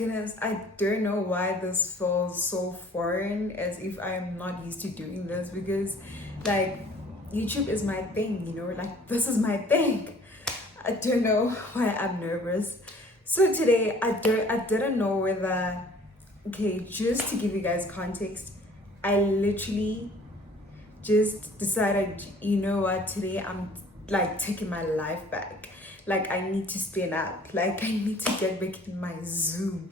goodness, I don't know why this feels so foreign, as if I'm not used to doing this, because like YouTube is my thing, like this is my thing. I don't know why I'm nervous. So today I didn't know whether, okay, just to give you guys context, I literally just decided, you know what, today I'm like taking my life back. Like I need to stand up, like I need to get back in my Zoom,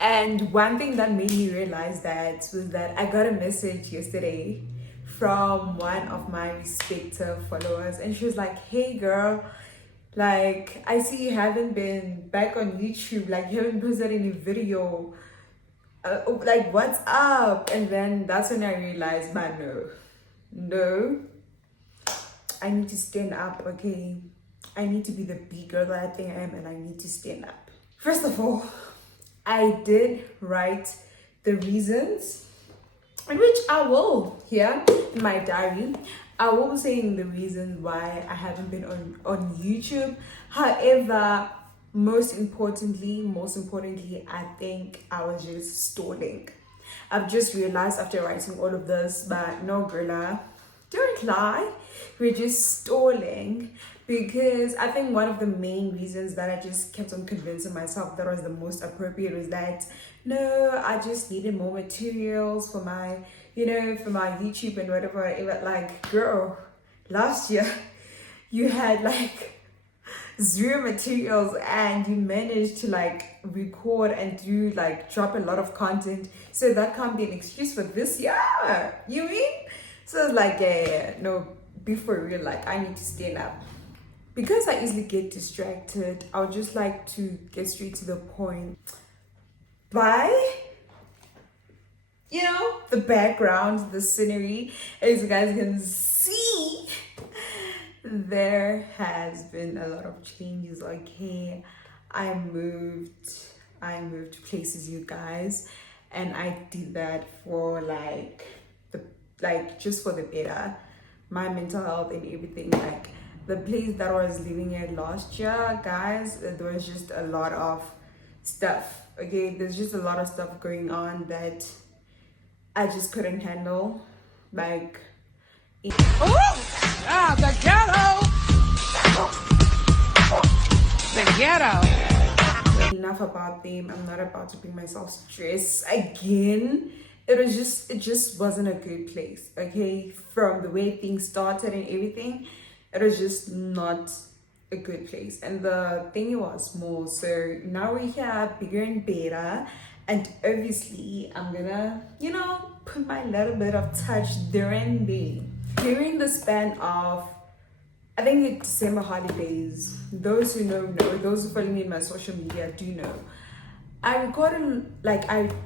and one thing that made me realize that was that I got a message yesterday from one of my respected followers, and she was like, hey girl, like I see you haven't been back on YouTube, like you haven't posted any video, like what's up? And then that's when I realized, man, no, I need to stand up, okay? I need to be the big girl that I think I am, and I need to stand up. First of all, I did write the reasons, in which I will here in my diary. I will be saying the reasons why I haven't been on YouTube. However, most importantly, I think I was just stalling. I've just realized after writing all of this, but no, girl, don't lie. We're just stalling, because I think one of the main reasons that I just kept on convincing myself that was the most appropriate was that, no, I just needed more materials for my, for my YouTube and whatever. Like, girl, last year you had like zero materials and you managed to like record and drop a lot of content, so that can't be an excuse for this year, you mean? So it's like, no, be for real, like I need to stand up. Because I easily get distracted, I would just like to get straight to the point by, the background, the scenery. As you guys can see, there has been a lot of changes. Okay, I moved places, you guys, and I did that for just for the better, my mental health and everything. Like the place that I was living at last year, guys, there was just a lot of stuff. Okay, there's just a lot of stuff going on that I just couldn't handle. Like, the ghetto. Enough about them. I'm not about to bring myself stress again. It just wasn't a good place. Okay, from the way things started and everything, it was just not a good place. And the thing was more, so now we're here bigger and better, and obviously I'm gonna put my little bit of touch during the span of, I think, the December holidays. Those who know, those who follow me in my social media do know, I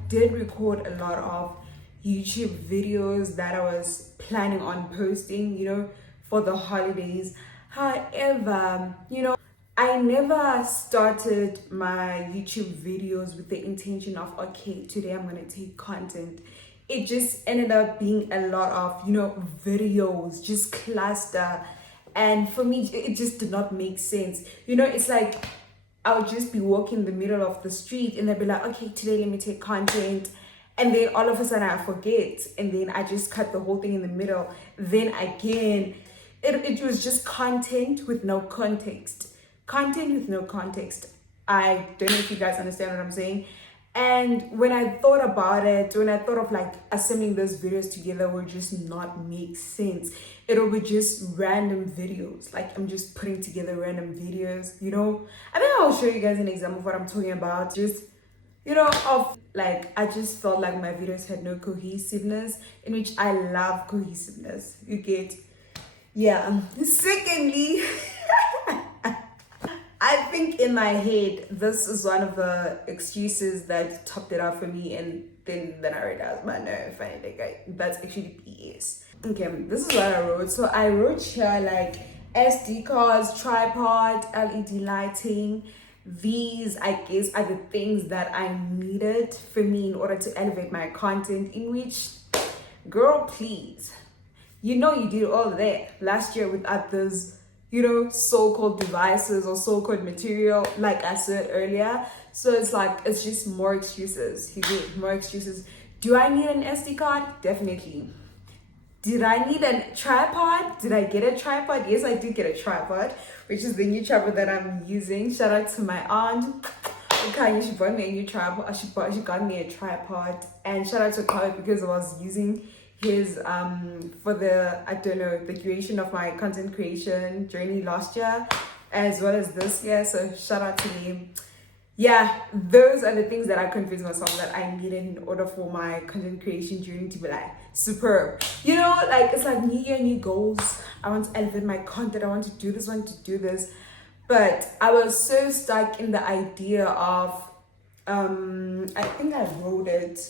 did record a lot of YouTube videos that I was planning on posting, for the holidays. However, I never started my YouTube videos with the intention of, okay, today I'm going to take content. It just ended up being a lot of, videos, just cluster. And for me, it just did not make sense. It's like, I would just be walking in the middle of the street and they'd be like, okay, today let me take content. And then all of a sudden I forget. And then I just cut the whole thing in the middle. Then again, it was just content with no context. Content with no context. I don't know if you guys understand what I'm saying. And when I thought about it, when I thought of assembling those videos together, would just not make sense. It'll be just random videos. Like I'm just putting together random videos, I think I'll show you guys an example of what I'm talking about. Just, I just felt like my videos had no cohesiveness, in which I love cohesiveness. You get, yeah. Secondly, I think in my head, this is one of the excuses that topped it out for me, and then I realized, man, no, finally, that's actually BS. Okay, this is what I wrote. So I wrote here SD cards, tripod, LED lighting. These, I guess, are the things that I needed for me in order to elevate my content, in which, girl, please, you did all that last year without those so-called devices or so-called material, like I said earlier. So it's like, it's just more excuses. More excuses. Do I need an SD card? Definitely. Did I need a tripod? Did I get a tripod? Yes, I did get a tripod, which is the new tripod that I'm using. Shout out to my aunt. Okay, she bought me a new tripod. She got me a tripod. And shout out to Kyle because I was using his for the creation of my content creation journey last year as well as this year. So shout out to him. Yeah, those are the things that I convinced myself that I needed in order for my content creation journey to be like superb. Like it's like new year, new goals. I want to elevate my content. I want to do this, want to do this. But I was so stuck in the idea of, I think I wrote it.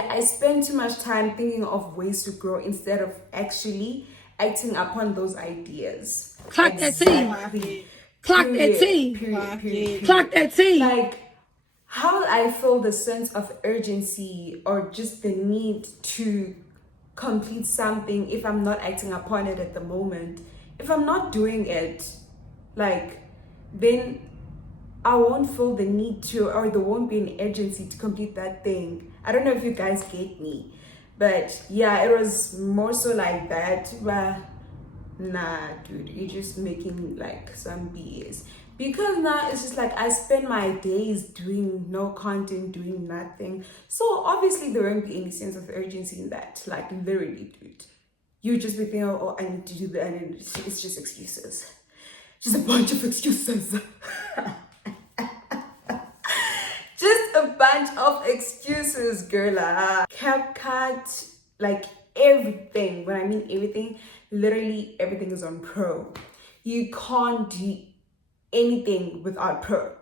I spent too much time thinking of ways to grow instead of actually acting upon those ideas. Clock that T. Clock that T. Period. Clock that T. Like, how I feel the sense of urgency or just the need to complete something if I'm not acting upon it at the moment. If I'm not doing it, like, then I won't feel the need to, or there won't be an urgency to complete that thing. I don't know if you guys get me, but yeah, it was more so like that. But nah, dude, you're just making like some BS. Because now it's just like I spend my days doing no content, doing nothing. So obviously there won't be any sense of urgency in that. Like literally, dude. You just be thinking, oh, I need to do that, and it's just excuses. Just a bunch of excuses. Just a bunch of excuses, girl. CapCut, like everything. When I mean everything, literally everything is on Pro. You can't do anything without Pro.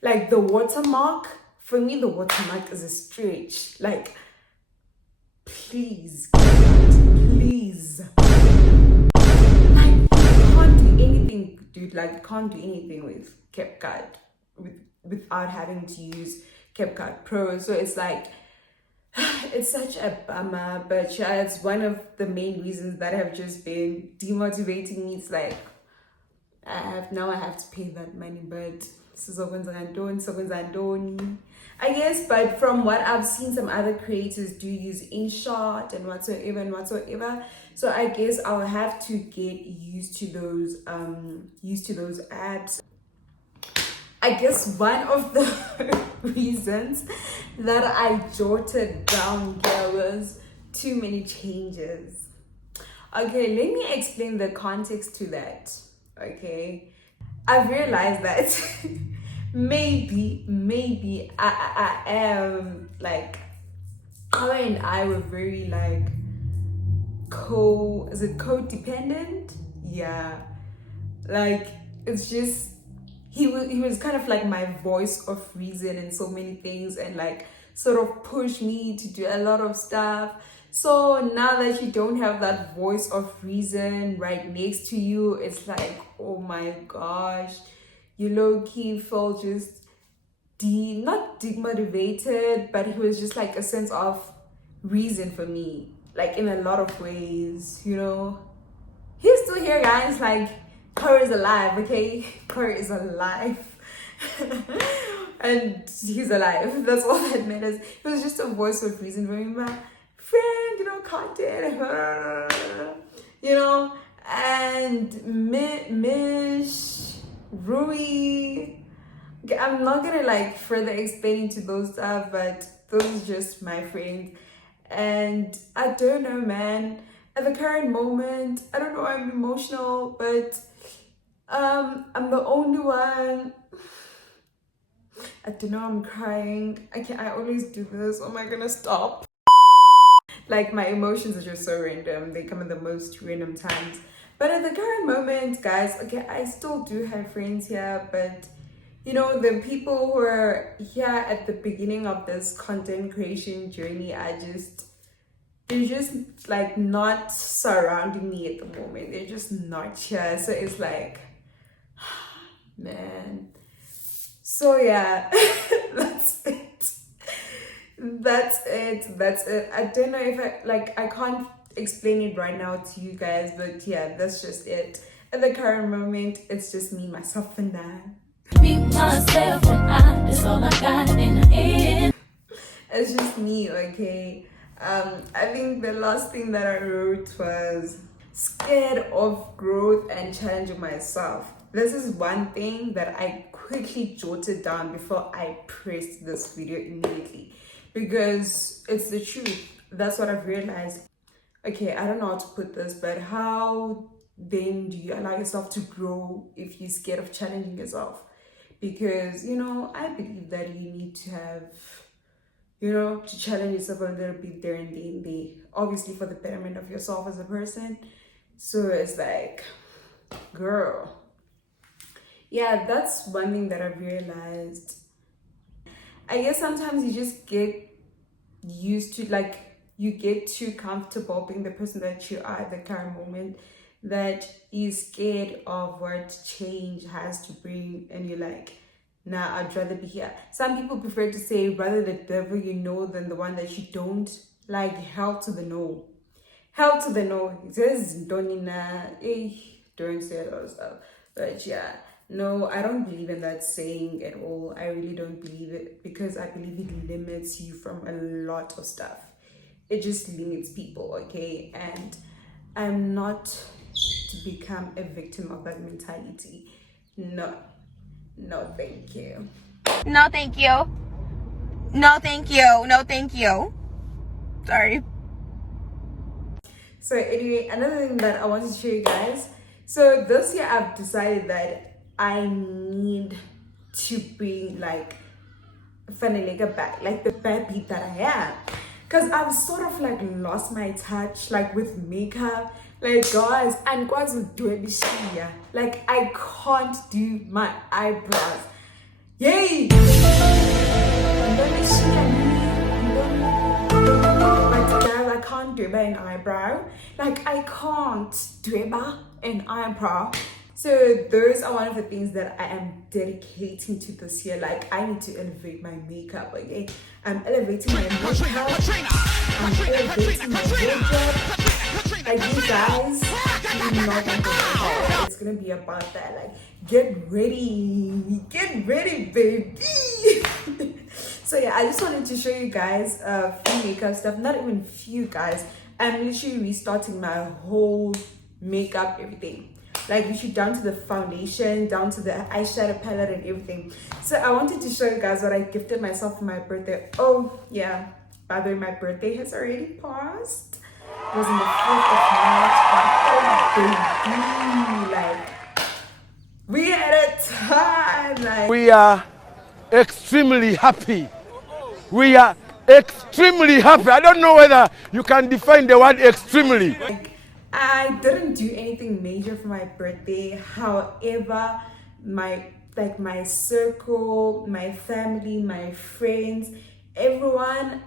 Like the watermark, for me, the watermark is a stretch. Like, please. Anything, dude, like you can't do anything with CapCut without having to use CapCut Pro. So it's like it's such a bummer, but yeah, it's one of the main reasons that have just been demotivating me. It's like I have to pay that money, but I guess. But from what I've seen, some other creators do use InShot and whatsoever. So I guess I'll have to get used to those apps. I guess one of the reasons that I jotted down here was too many changes. Okay, let me explain the context to that. Okay, I've realized that maybe I am like, Kala and I were very like codependent? Yeah, like it's just he was kind of like my voice of reason in so many things, and like sort of pushed me to do a lot of stuff. So now that you don't have that voice of reason right next to you, it's like, oh my gosh, you low-key felt just not demotivated, but it was just like a sense of reason for me, like in a lot of ways, He's still here, guys. Like, Kara is alive, okay? Kara is alive. And he's alive. That's all that matters. It was just a voice of reason for me, my friend, content, and Mish, Rui. Okay, I'm not gonna like further explain into those stuff, but those are just my friends. And I don't know, man. At the current moment, I don't know, I'm emotional, but I'm the only one. I don't know, I'm crying. I always do this. Oh my goodness, stop. Like, my emotions are just so random. They come at the most random times. But at the current moment, guys, okay, I still do have friends here, but the people who are here at the beginning of this content creation journey, they're just like not surrounding me at the moment. They're just not here. So it's like, man. So yeah, that's it. That's it. I don't know if I can't explain it right now to you guys, but yeah, that's just it. at the current moment, it's just me, myself, and I. Me, myself, and I. That's all I got in the end. It's just me, okay? I think the last thing that I wrote was scared of growth and challenging myself. This is one thing that I quickly jotted down before I pressed this video immediately, because it's the truth. That's what I've realized. Okay, I don't know how to put this, but how then do you allow yourself to grow if you're scared of challenging yourself? Because, you know, I believe that you need to have, you know, to challenge yourself a little bit there and then, obviously for the betterment of yourself as a person. So it's like, girl, yeah, that's one thing that I've realized. I guess sometimes you just get used to, like, you get too comfortable being the person that you are at the current moment, that you're scared of what change has to bring, and you're like, nah, I'd rather be here. Some people prefer to say rather the devil you know than the one that you don't. Like, hell to the no. Hell to the no. It says don't say a lot of stuff. But yeah, no, I don't believe in that saying at all. I really don't believe it, because I believe it limits you from a lot of stuff. It just limits people, okay? And I'm not to become a victim of that mentality. No, thank you. No, thank you. No, thank you. No, thank you. Sorry. So anyway, another thing that I wanted to show you guys. So this year I've decided that I need to be like Faneleka back, like the bad beat that I am. Because I've sort of like lost my touch, like with makeup. Like, guys, and like I can't do my eyebrows. Yay! I can't do an eyebrow. Like, I can't do an eyebrow. So those are one of the things that I am dedicating to this year. Like, I need to elevate my makeup, okay? I'm elevating my makeup. I'm elevating my wardrobe. Like, you guys, you're not gonna go. It's gonna be about that. Like, get ready, baby. So yeah, I just wanted to show you guys few makeup stuff. Not even few, guys. I'm literally restarting my whole makeup, everything. Like, literally down to the foundation, down to the eyeshadow palette and everything. So I wanted to show you guys what I gifted myself for my birthday. Oh yeah, by the way, my birthday has already passed. It was on the 4th of March, but oh baby, like, we had a time, like. We are extremely happy. We are extremely happy. I don't know whether you can define the word extremely. Like, I didn't do anything major for my birthday. However, my circle, my family, my friends, everyone,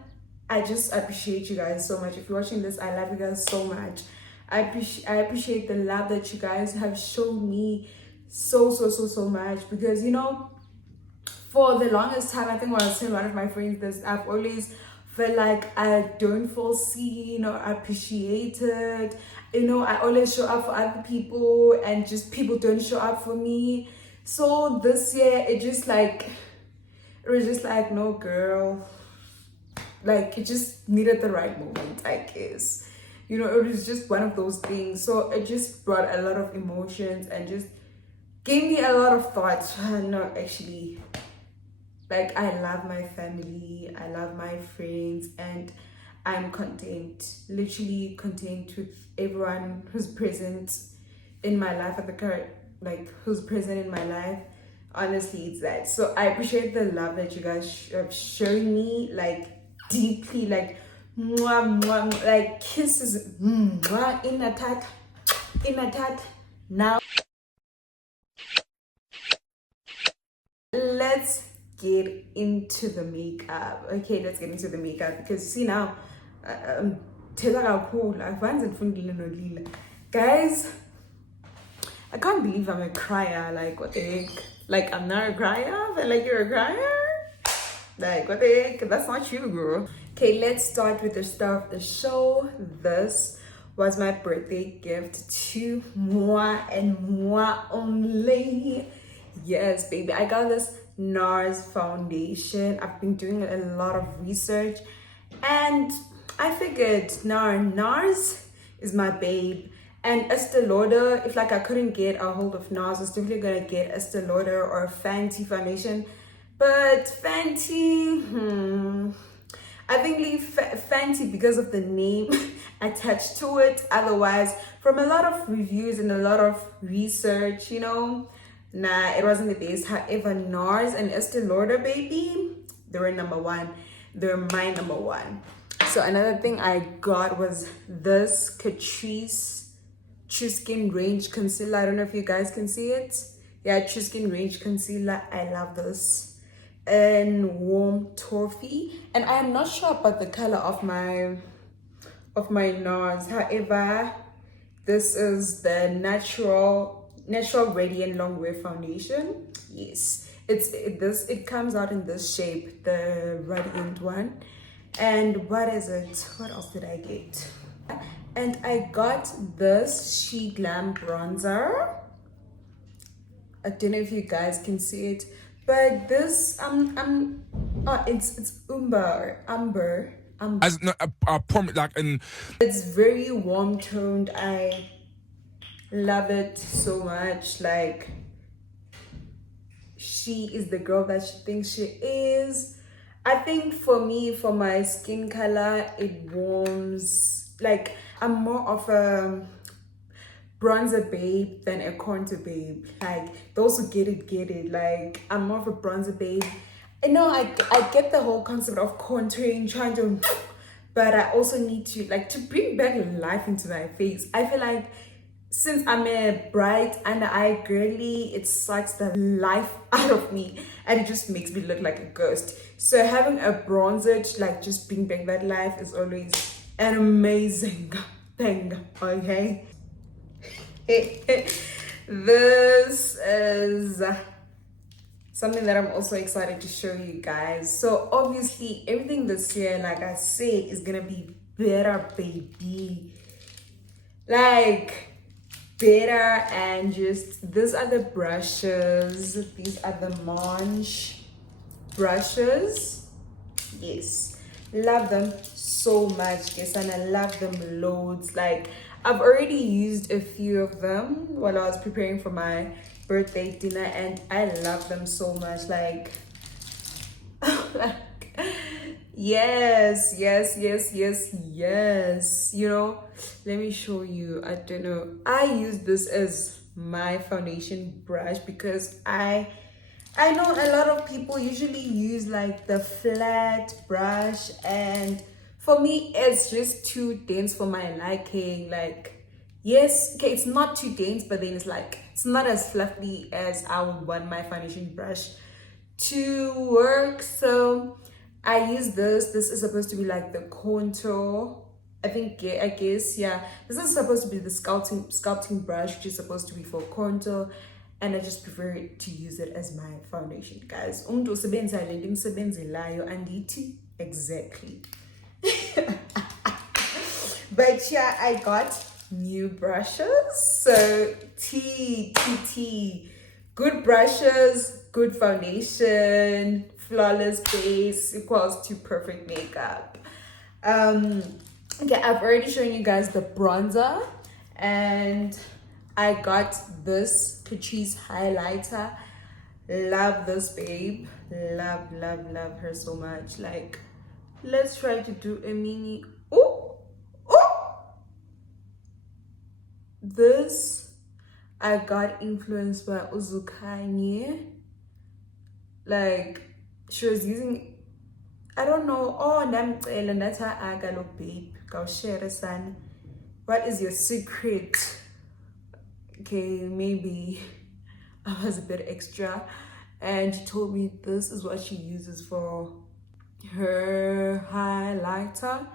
I just appreciate you guys so much. If you're watching this, I love you guys so much. I appreciate the love that you guys have shown me so much, because, you know, for the longest time, I think when I was telling one of my friends this, I've always felt like I don't feel seen or appreciated. You know, I always show up for other people and just people don't show up for me. So this year, it was just like, no, girl. Like, it just needed the right moment, I guess. You know, it was just one of those things. So it just brought a lot of emotions and just gave me a lot of thoughts. No, actually, like, I love my family, I love my friends, and I'm content, literally content with everyone who's present in my life at the current, like, who's present in my life. Honestly, it's that. So I appreciate the love that you guys have shown me, like, deeply, like, mwah, mwah, like, kisses, mwah, in a tat. Now, let's get into the makeup. Okay, let's get into the makeup, because see now, guys, I can't believe I'm a crier. Like, what the heck? Like, I'm not a crier, but like, you're a crier? Like, what the heck? That's not you, girl. Okay, let's start with the star of the show. This was my birthday gift to moi and moi only. Yes, baby, I got this NARS foundation. I've been doing a lot of research and I figured NARS is my babe. And Estee Lauder, if like I couldn't get a hold of NARS, I was definitely gonna get Estee Lauder or Fenty foundation. But Fenty, I think leave Fenty because of the name attached to it. Otherwise, from a lot of reviews and a lot of research, you know, nah, it wasn't the best. However, NARS and Estee Lauder, baby, they were number one. They're my number one. So another thing I got was this Catrice True Skin Range Concealer. I don't know if you guys can see it. Yeah, True Skin Range Concealer. I love this. And warm toffee. And I am not sure about the color of my NARS. However, this is the natural radiant long wear foundation. Yes, it comes out in this shape, the radiant one. And what is it? What else did I get? And I got this She Glam bronzer. I don't know if you guys can see it, but this it's amber. As no, I promise, like, and It's very warm toned. I love it so much. Like, she is the girl that she thinks she is. I think for me, for my skin color, it warms. Like, I'm more of a bronzer babe than a contour babe. Like, those who get it. Like, I'm more of a bronzer babe. I know I get the whole concept of contouring, trying to, but I also need to, like, to bring back life into my face. I feel like since I'm a bright under eye girly, it sucks the life out of me and it just makes me look like a ghost. So having a bronzer to, like, just bring back that life is always an amazing thing, okay? This is something that I'm also excited to show you guys. So obviously everything this year, like I say, is gonna be better, baby. Like, better. And just, these are the brushes. These are the Monge brushes. Yes, love them so much, guys, and I love them loads. Like, I've already used a few of them while I was preparing for my birthday dinner and I love them so much. Like, yes, you know, let me show you. I don't know, I use this as my foundation brush because I know a lot of people usually use like the flat brush, and for me it's just too dense for my liking. Like, yes, okay, it's not too dense, but then it's like, it's not as fluffy as I would want my foundation brush to work. So I use this. This is supposed to be like the contour, I think. Yeah, I guess, yeah, this is supposed to be the sculpting brush, which is supposed to be for contour, and I just prefer to use it as my foundation, guys. Exactly. But yeah, I got new brushes. So T, good brushes, good foundation, flawless base equals to perfect makeup. Okay, I've already shown you guys the bronzer, and I got this Catrice highlighter. Love this babe. Love her so much. Like, let's try to do a mini. Oh, this I got influenced by Uzukanye. Like, she was using, I don't know. Oh, Nata Agalo babe. Go share son. What is your secret? Okay, maybe I was a bit extra, and she told me this is what she uses for her highlighter.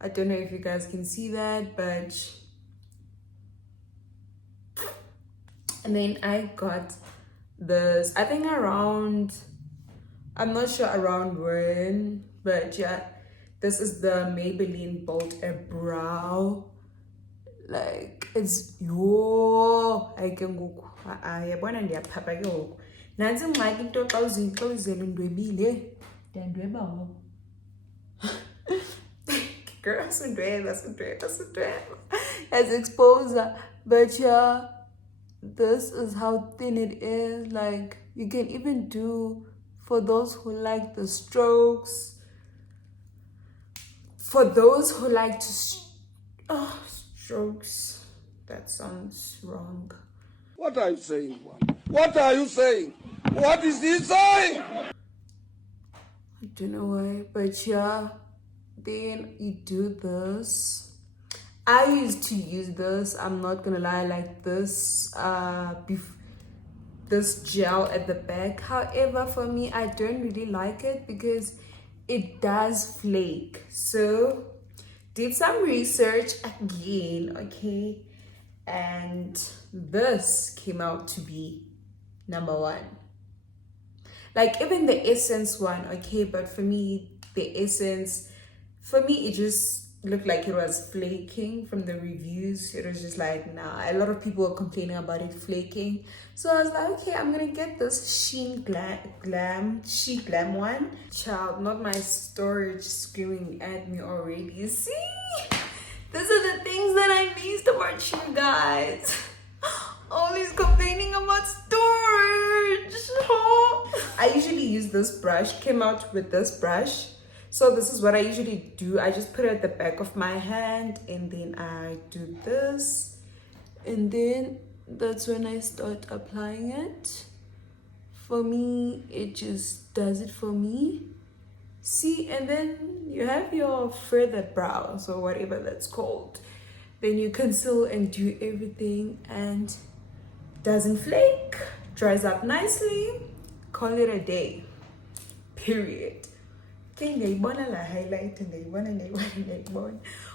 I don't know if you guys can see that, but, and then I got this, I think around, I'm not sure around when, but yeah, this is the Maybelline Bold A Brow like it's yo ayike ngoku yabona ndiyaphapha ke ngoku nansi ingxaki into xa uzele ndwebile ndiyandweba ngoku girl sundweba as exposer. But yeah, this is how thin it is. Like you can even do for those who like the strokes, for those who like to strokes, that sounds wrong. What are you saying? What are you saying? What is he saying? I don't know why, but yeah, then you do this. I used to use this, I'm not gonna lie, like this this gel at the back. However, for me, I don't really like it because it does flake. So did some research again, okay, and this came out to be number one. Like even the Essence one, okay, but for me, the Essence, for me, it just looked like it was flaking from the reviews. It was just like, nah, a lot of people were complaining about it flaking. So I was like, okay, I'm gonna get this Shein Glam one. Child, not my storage screaming at me already. You see? These are the things that I missed about you guys. Always complaining about storage. I usually use this brush, came out with this brush. So this is what I usually do. I just put it at the back of my hand and then I do this. And then that's when I start applying it. For me, it just does it for me. See, and then you have your feathered brows or whatever that's called. Then you conceal and do everything and doesn't flake, dries up nicely, call it a day, period. Okay, highlight and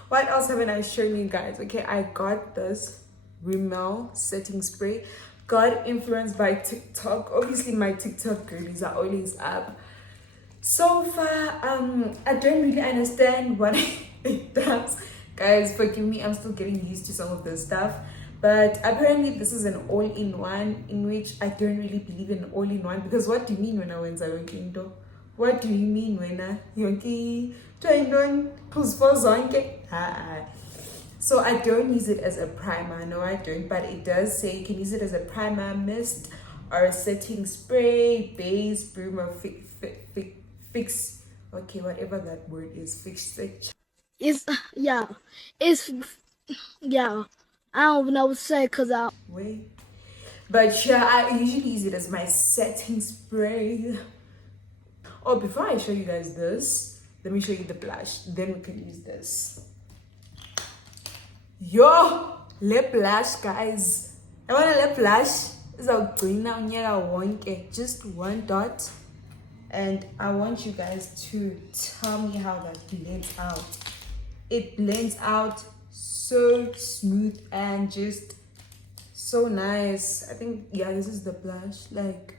what else haven't I shown you guys? Okay, I got this Rimmel setting spray. Got influenced by TikTok. Obviously my TikTok girlies are always up. So far, I don't really understand what it does. Guys, forgive me, I'm still getting used to some of this stuff. But apparently this is an all-in-one, in which I don't really believe in all-in-one, because what do you mean when I went to? What do you mean when I so I don't use it as a primer. No, I don't. But it does say you can use it as a primer, mist, or a setting spray, base, broom, or fix. Okay, whatever that word is, fix. It's I don't even know what to say because I wait. But yeah, I usually use it as my setting spray. Oh, before I show you guys this, let me show you the blush. Then we can use this. Yo, lip blush, guys. I want a lip blush. Just one dot. And I want you guys to tell me how that blends out. It blends out so smooth and just so nice. I think, yeah, this is the blush. Like,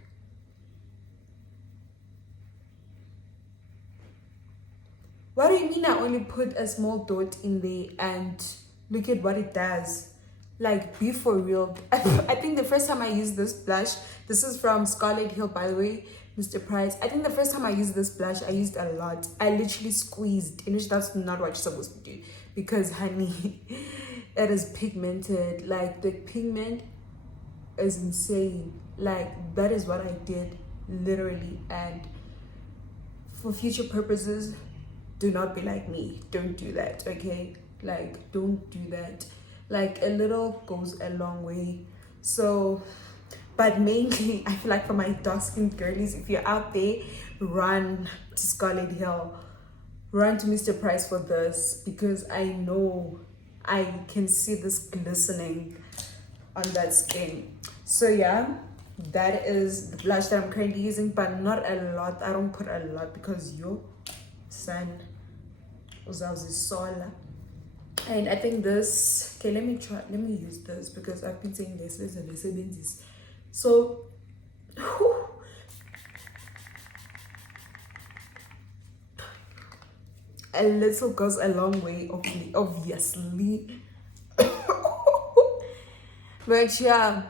what do you mean I only put a small dot in there and look at what it does? Like, be for real. I think the first time I used this blush, this is from Scarlet Hill, by the way, Mr. Price. I think the first time I used this blush, I used a lot. I literally squeezed, in which that's not what you're supposed to do, because honey, it is pigmented. Like, the pigment is insane. Like, that is what I did, literally. And for future purposes, do not be like me. Don't do that, okay? Like, don't do that. Like, a little goes a long way. So, but mainly, I feel like for my dark-skinned girlies, if you're out there, run to Scarlet Hill. Run to Mr. Price for this, because I know I can see this glistening on that skin. So yeah, that is the blush that I'm currently using, but not a lot. I don't put a lot because yo, son, uzawuzi sola. And I think this, okay, let me use this because I've been saying this and this. So, a little goes a long way, obviously. But yeah,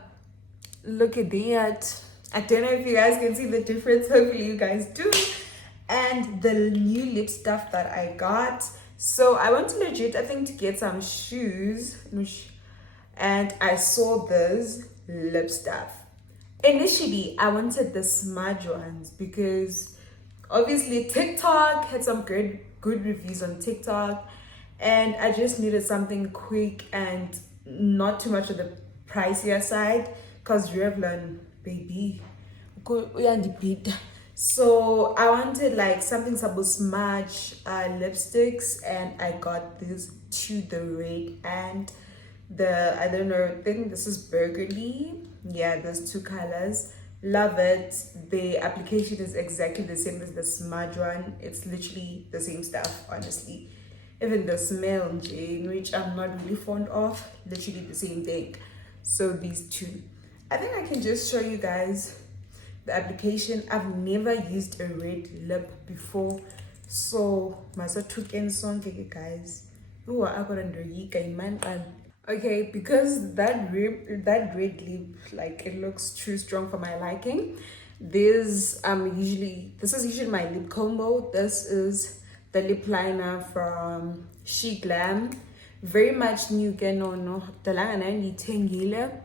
look at that. I don't know if you guys can see the difference. Hopefully you guys do. And the new lip stuff that I got. So I went to legit, I think, to get some shoes. And I saw this lip stuff. Initially, I wanted the smudge ones because obviously TikTok had some good reviews on TikTok. And I just needed something quick and not too much of the pricier side. Because Revlon, baby, so I wanted like something supposed smudge lipsticks, and I got these two, the red and the, I don't know, I think this is burgundy. Yeah, those two colors. Love it. The application is exactly the same as the smudge one. It's literally the same stuff, honestly. Even the smell, which I'm not really fond of, literally the same thing. So these two, I think I can just show you guys the application. I've never used a red lip before, so myself took in song, guys. Okay, because that red lip, like, it looks too strong for my liking. This is usually my lip combo. This is the lip liner from She Glam. Very much new, no talanga na ngithengile.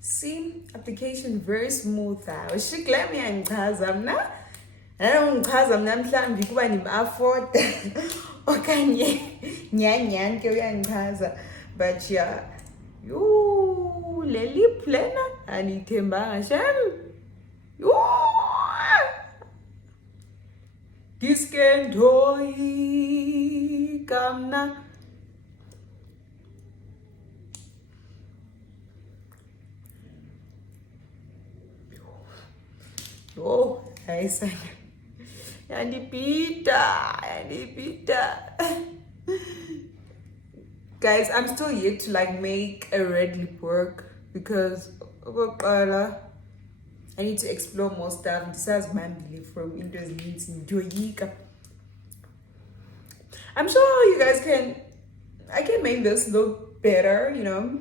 See, application very smooth. She Glam yangichaza mna. Ngichaza mna mhlambi kuba nim-afford okanye nyanyan ke uyangichaza. But yeah, yo, le lip lena anithembanga shem. Yo, diskendoi kamna. Oh, nice. Yandipita. Guys, I'm still yet to like make a red lip work because I need to explore more stuff. This has Mandili from India's Needs in Joyika. I'm sure you guys I can make this look better, you know.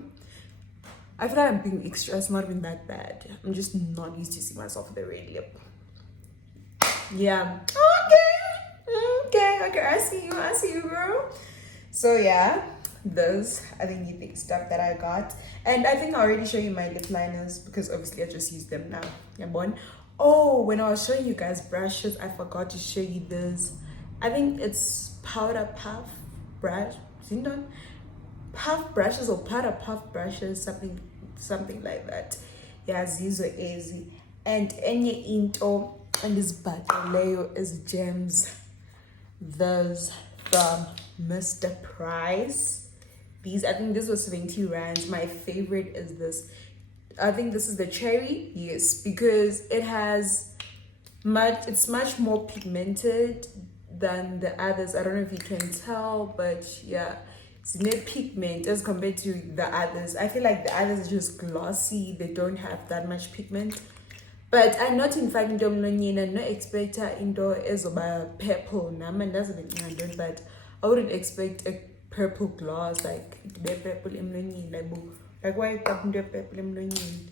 I feel like I'm being extra. It's not even that bad. I'm just not used to see myself with a red lip. Yeah. Okay. I see you, girl. So yeah, this, I think, the big stuff that I got. And I think I already showed you my lip liners because obviously I just used them now. Yeah, bon. Oh, when I was showing you guys brushes, I forgot to show you this. I think it's powder puff brush. Puff brushes or powder puff brushes, something like that. Yeah, Zizo easy. And enye into and this battle is gems. Those from Mr. Price. These, I think this was 70 rands. My favorite is this. I think this is the cherry. Yes, because it's much more pigmented than the others. I don't know if you can tell, but yeah, it's no pigment as compared to the others. I feel like the others are just glossy. They don't have that much pigment. But I'm not in fact into mlonyeni. I'm not expecting into ezoba purple. But I wouldn't expect a purple gloss like the purple emlonyeni. Like why purple emlonyeni?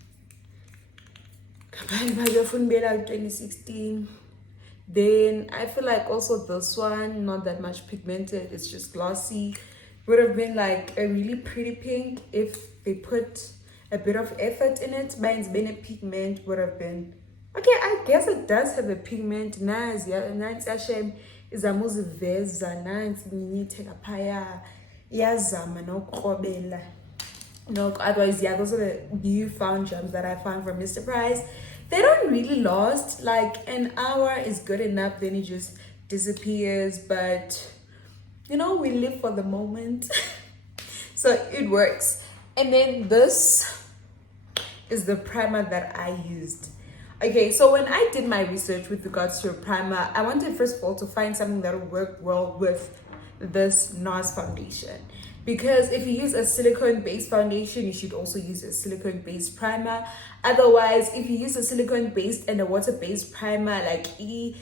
Kabani bagafuna bela 2016. Then I feel like also this one, not that much pigmented. It's just glossy. Would have been like a really pretty pink if they put a bit of effort in it. Mine's been a pigment, would have been okay. I guess it does have a pigment. Nice, yeah. Nice. Shame is a muzi veza. Nice. Take a paya. Yazama no kobela. No. Otherwise, yeah. Those are the new found gems that I found from Mr. Price. They don't really last. Like an hour is good enough. Then it just disappears. But you know, we live for the moment. So it works. And then this is the primer that I used. Okay, so when I did my research with regards to a primer, I wanted first of all to find something that would work well with this NARS foundation. Because if you use a silicone-based foundation, you should also use a silicone-based primer. Otherwise, if you use a silicone-based and a water-based primer, like it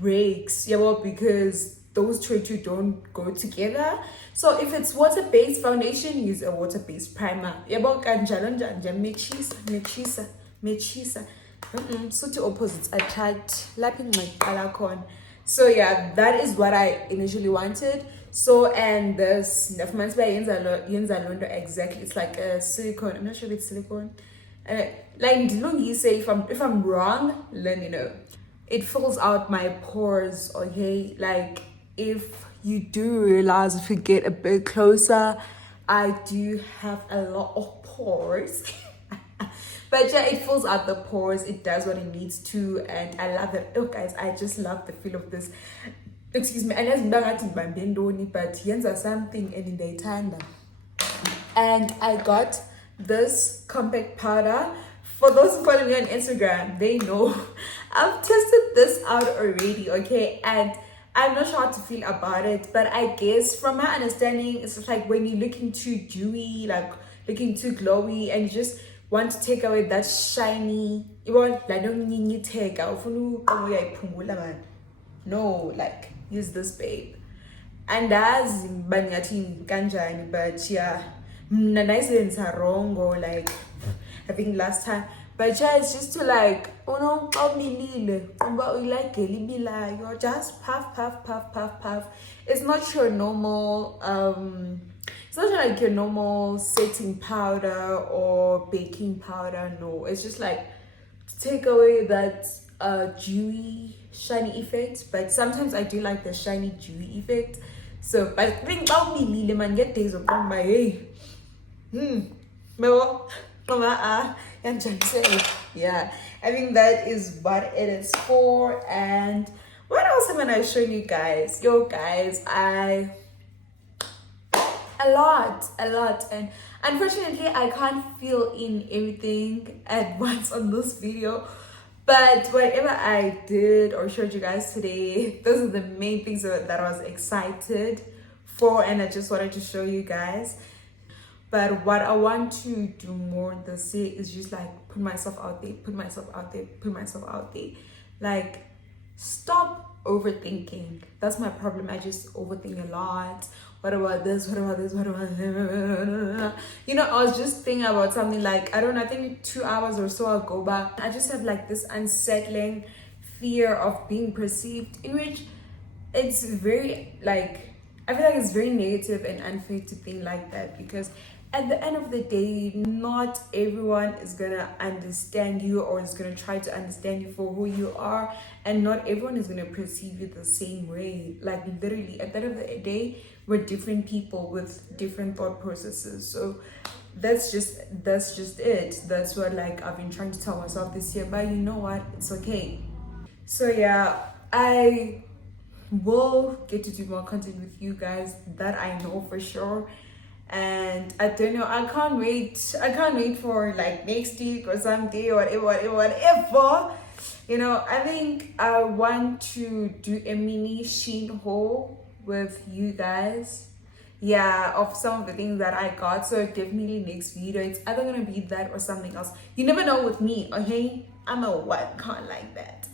breaks, yeah, well, because those two don't go together. So if it's water-based foundation, use a water-based primer. Yeah, well, mechisa. So the opposites attract. Lapping my color con. So yeah, that is what I initially wanted. So, and this Nefmans by Yenza Londo, exactly. It's like a silicone. I'm not sure if it's silicone. Like you say, if I'm wrong, let me know. It fills out my pores, okay? Like if you do realize, if you get a bit closer, I do have a lot of pores. But yeah, it fills out the pores. It does what it needs to, and I love it. Oh guys, I just love the feel of this. Excuse me, and as but yenza something in the tanda. And I got this compact powder. For those who follow me on Instagram, they know I've tested this out already, okay? And I'm not sure how to feel about it, but I guess from my understanding, it's like when you're looking too dewy, like looking too glowy, and you just want to take away that shiny, no, like use this, babe. And as banyatin kanjani, but yeah, nice and sarongo, like I think last time. But yeah, it's just to like, oh no, you're just puff. It's not your normal it's not like your normal setting powder or baking powder. No, it's just like to take away that dewy shiny effect. But sometimes I do like the shiny dewy effect. So but I think man get days of by hey. Yeah, I think that is what it is for. And what else am I showing you guys? Yo guys, a lot, and unfortunately I can't fill in everything at once on this video, but whatever I did or showed you guys today, those are the main things that I was excited for, and I just wanted to show you guys. But what I want to do more this year is just like put myself out there. Like, stop overthinking. That's my problem. I just overthink a lot. What about this? You know, I was just thinking about something like, I think 2 hours or so ago, but I just have like this unsettling fear of being perceived, in which it's very like, I feel like it's very negative and unfair to think like that, because at the end of the day, not everyone is gonna understand you or is gonna try to understand you for who you are, and not everyone is gonna perceive you the same way. Like literally, at the end of the day, we're different people with different thought processes. So that's just it. That's what like I've been trying to tell myself this year. But you know what? It's okay. So yeah, I will get to do more content with you guys. That I know for sure. And I don't know, I can't wait for like next week or something, or whatever. You know, I think I want to do a mini Shein haul with you guys, yeah, of some of the things that I got. So definitely next video, it's either gonna be that or something else. You never know with me, okay? I'm a wild card like that.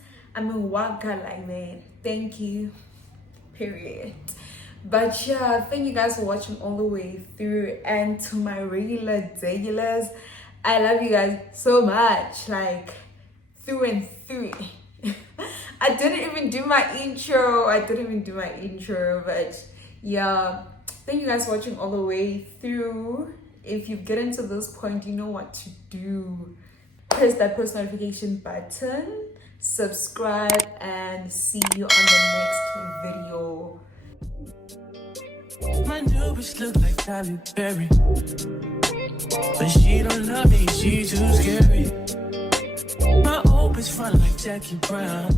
Thank you, period. But yeah, thank you guys for watching all the way through. And to my regulars, I love you guys so much, like through and through. I didn't even do my intro, but yeah, thank you guys for watching all the way through. If you get into this point, you know what to do. Press that post notification button, subscribe, and see you on the next video. My new bitch look like Halle Berry, but she don't love me, she too scary. My old bitch front like Jackie Brown.